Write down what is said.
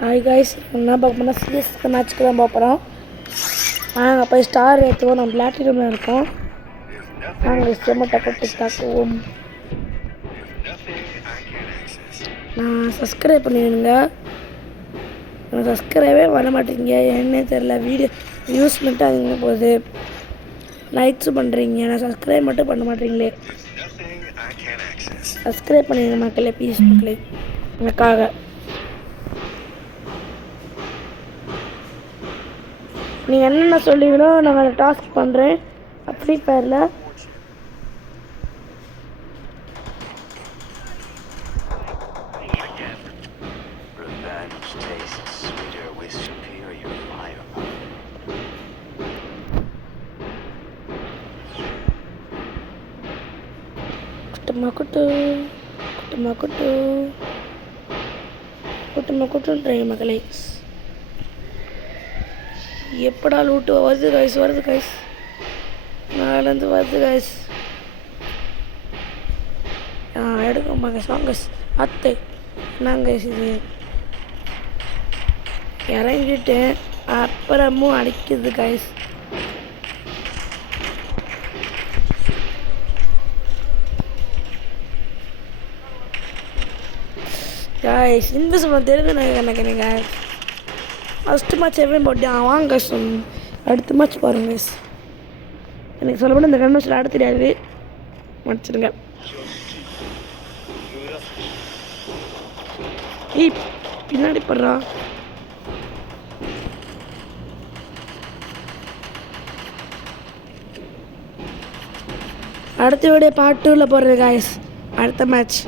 Hi guys, என்ன பார்க்க போனால் சிஎஸ்க்கு மேட்ச்சுக்கு தான் பார்க்குறோம். நாங்கள் போய் ஸ்டார் ஏற்றுவோம். நம்ம பிளாட்டினமில் இருக்கோம். நாங்கள் செம்ம டக்கு தாக்குவோம். நான் சப்ஸ்கிரைப் பண்ணிடுங்க. நான் சப்ஸ்கிரைபே பண்ண மாட்டேங்க, என்னே தெரில. வீடியோ வியூஸ் மட்டும் அதிகமாக போகுது, லைக்ஸும் பண்ணுறீங்க, நான் சப்ஸ்கிரைப் மட்டும் பண்ண மாட்டேங்களே. சப்ஸ்கிரைப் பண்ணிடுங்க மக்களே, ப்ளீஸ் மக்களே, எனக்காக. நீங்கள் என்னென்ன சொல்லிங்களோ நான் அதை டாஸ்க் பண்ணுறேன். ஃப்ரீ ஃபயரில் குட்டுன்றீங்க மக்களே. எப்படா லூட்டு வருது கைஸ், நாலேருந்து வருது கைஸ். எடுக்கமாங்க சாங்கஸ் அத்தை நாங்க இது இறங்கிட்டேன். அப்புறமும் அடிக்குது கைஸ். கைஸ் இன்விசிபிள் தெரியுது எனக்கு. நீங்கள் ஃபஸ்ட்டு மேட்ச் எப்பயும் போட்டேன் வாங்க கைஸ். அடுத்த மேட்ச் பாருங்க கைஸ். எனக்கு சொல்லப்போனால் இந்த கன்வென்ஷன் ஆட தெரியாது, மன்னிச்சிடுங்க. பின்னாடி படுறா. அடுத்த வீடியோ பார்ட் 2ல் போடுறது கைஸ். அடுத்த மேட்ச்